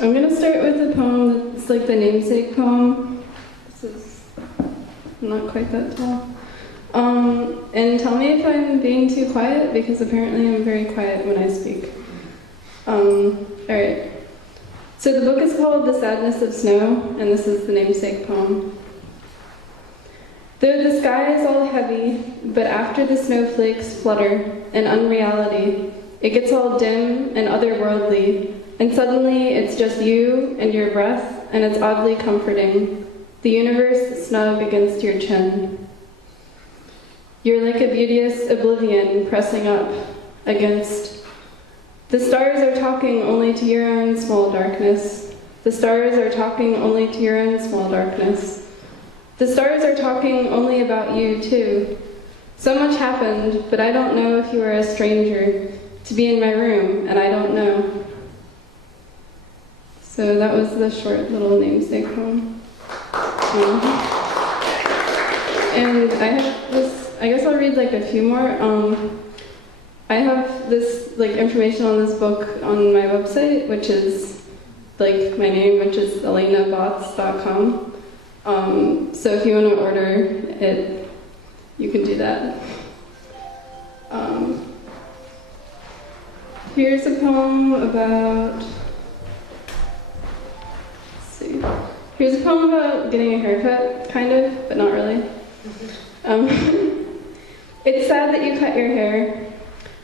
I'm going to start with a poem that's like the namesake poem. This is not quite that tall. And tell me if I'm being too quiet, because apparently I'm very quiet when I speak. Alright. So the book is called The Sadness of Snow, and this is the namesake poem. Though the sky is all heavy, but after the snowflakes flutter in unreality, it gets all dim and otherworldly, and suddenly it's just you and your breath, and it's oddly comforting. The universe snug against your chin. You're like a beauteous oblivion pressing up against. The stars are talking only to your own small darkness. The stars are talking only to your own small darkness. The stars are talking only about you, too. So much happened, but I don't know if you are a stranger to be in my room, and I don't know. So that was the short little namesake poem. And I have this, I guess I'll read like a few more. I have this like information on this book on my website, which is like my name, which is elenabots.com. So if you want to order it, you can do that. Here's a poem about, let's see. Here's a poem about getting a haircut, kind of, but not really. It's sad that you cut your hair.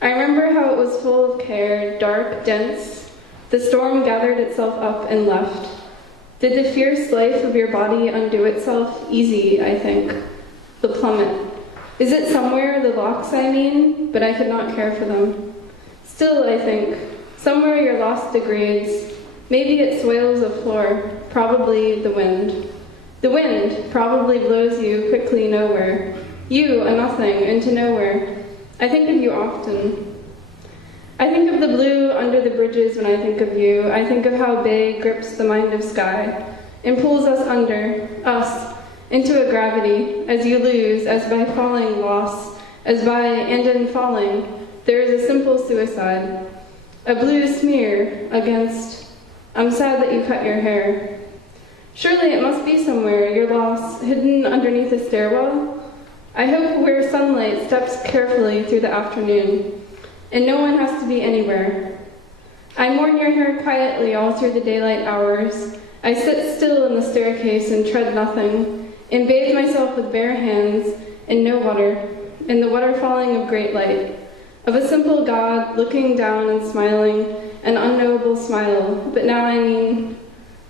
I remember how it was full of care, dark, dense. The storm gathered itself up and left. Did the fierce life of your body undo itself? Easy, I think. The plummet. Is it somewhere, the locks I mean? But I could not care for them. Still, I think. Somewhere your loss degrades. Maybe it soils a floor. Probably the wind. The wind probably blows you quickly nowhere. You, a nothing, into nowhere. I think of you often. I think of the blue under the bridges when I think of you. I think of how bay grips the mind of sky and pulls us under, us, into a gravity, as you lose, as by falling loss, as by and in falling, there is a simple suicide. A blue smear against, I'm sad that you cut your hair. Surely it must be somewhere, your loss, hidden underneath a stairwell. I hope where sunlight steps carefully through the afternoon, and no one has to be anywhere. I mourn your hair quietly all through the daylight hours. I sit still in the staircase and tread nothing, and bathe myself with bare hands in no water, in the water falling of great light, of a simple God looking down and smiling, an unknowable smile, but now I mean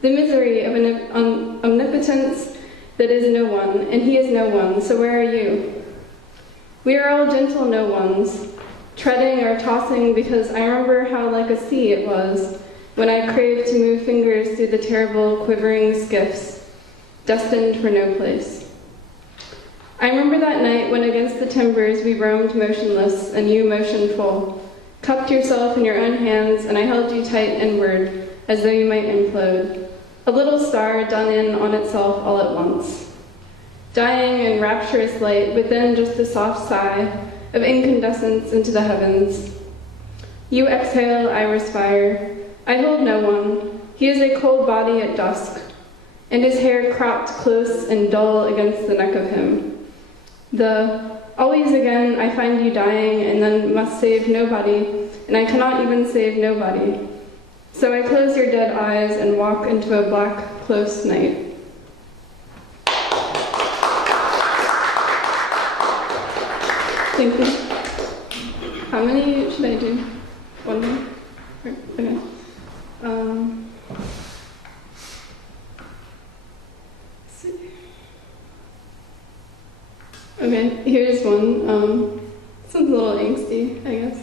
the misery of an omnipotence that is no one, and he is no one, so where are you? We are all gentle no ones, treading or tossing, because I remember how like a sea it was when I craved to move fingers through the terrible, quivering skiffs, destined for no place. I remember that night when against the timbers we roamed motionless, and you motionful, cupped yourself in your own hands, and I held you tight inward, as though you might implode. A little star done in on itself all at once. Dying in rapturous light, but then just a soft sigh of incandescence into the heavens. You exhale, I respire. I hold no one. He is a cold body at dusk, and his hair cropped close and dull against the neck of him. Always again I find you dying, and then must save nobody, and I cannot even save nobody. So I close your dead eyes and walk into a black, close night. Thank you. How many should I do? One more? Okay. Let's see. Okay, here's one. This one's a little angsty, I guess.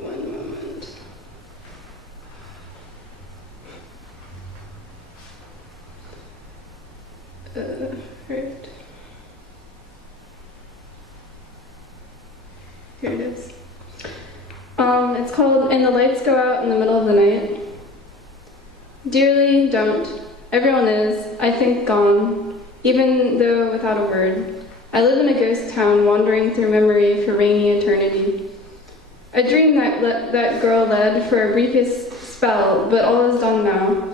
One moment. Right. Here it is. It's called And the Lights Go Out in the Middle of the Night. Dearly, don't. Everyone is, I think, gone, even though without a word. I live in a ghost town, wandering through memory for rainy eternity. A dream that girl led for a briefest spell, but all is done now.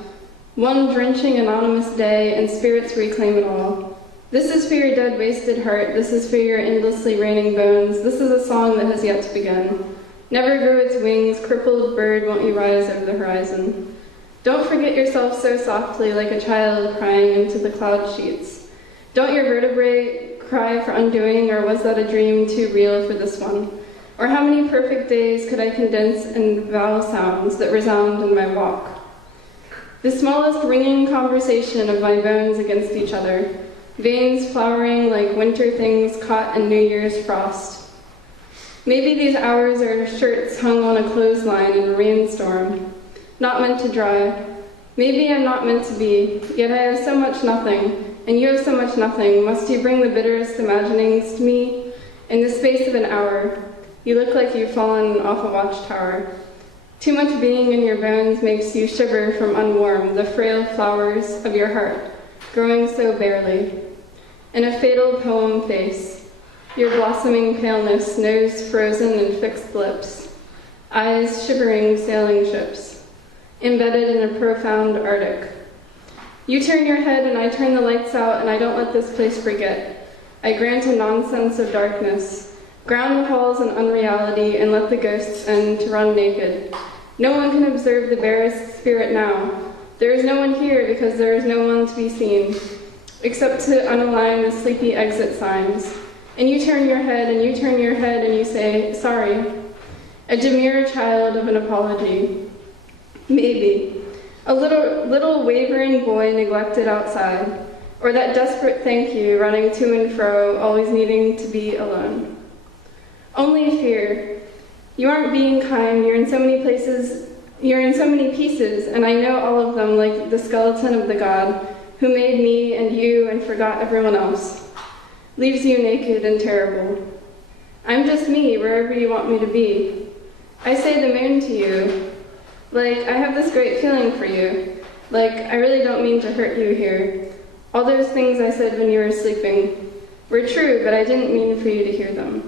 One drenching anonymous day, and spirits reclaim it all. This is for your dead, wasted heart. This is for your endlessly raining bones. This is a song that has yet to begin. Never grew its wings, crippled bird, won't you rise over the horizon? Don't forget yourself so softly, like a child crying into the cloud sheets. Don't your vertebrae cry for undoing, or was that a dream too real for this one? Or how many perfect days could I condense in vowel sounds that resound in my walk? The smallest ringing conversation of my bones against each other, veins flowering like winter things caught in New Year's frost. Maybe these hours are shirts hung on a clothesline in a rainstorm, not meant to dry. Maybe I'm not meant to be, yet I have so much nothing, and you have so much nothing. Must you bring the bitterest imaginings to me? In the space of an hour, you look like you've fallen off a watchtower. Too much being in your bones makes you shiver from unwarm, the frail flowers of your heart, growing so barely. In a fatal poem face, your blossoming paleness, nose frozen and fixed lips, eyes shivering sailing ships, embedded in a profound Arctic. You turn your head and I turn the lights out, and I don't let this place forget. I grant a nonsense of darkness, ground the halls in unreality, and let the ghosts end to run naked. No one can observe the barest spirit now. There is no one here because there is no one to be seen, except to unalign the sleepy exit signs. And you turn your head, and you turn your head, and you say, sorry. A demure child of an apology. Maybe. A little wavering boy neglected outside, or that desperate thank you running to and fro, always needing to be alone. Only fear. You aren't being kind, you're in so many places, you're in so many pieces, and I know all of them like the skeleton of the God who made me and you and forgot everyone else. Leaves you naked and terrible. I'm just me, wherever you want me to be. I say the moon to you, like I have this great feeling for you, like I really don't mean to hurt you here. All those things I said when you were sleeping were true, but I didn't mean for you to hear them.